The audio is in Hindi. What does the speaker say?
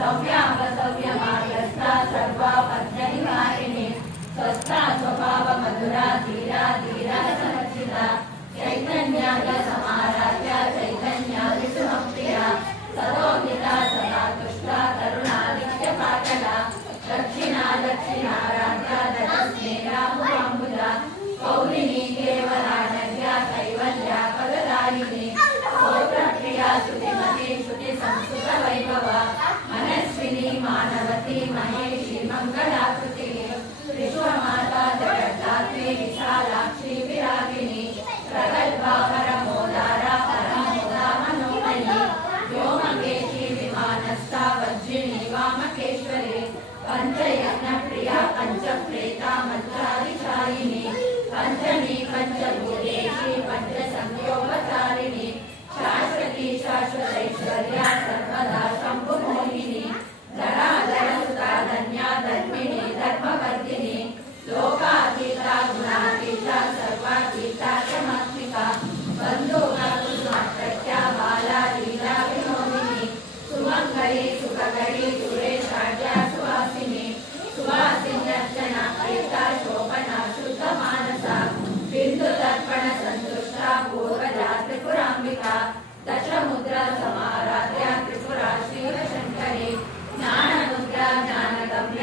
सौम्यापसौम्यमाग्रस्ता सर्वा पद्मनिवारिणी स्वस्था स्वभावमधुरा धीरा धीरा समर्चिता चैतन्याय पञ्च यज्ञक्रिया पञ्चक्रिया జ్ఞానపీఠ దశముద్ర సమారాధ్య త్రిపుర శివశంకరి జ్ఞానముద్ర జ్ఞాన గమ్య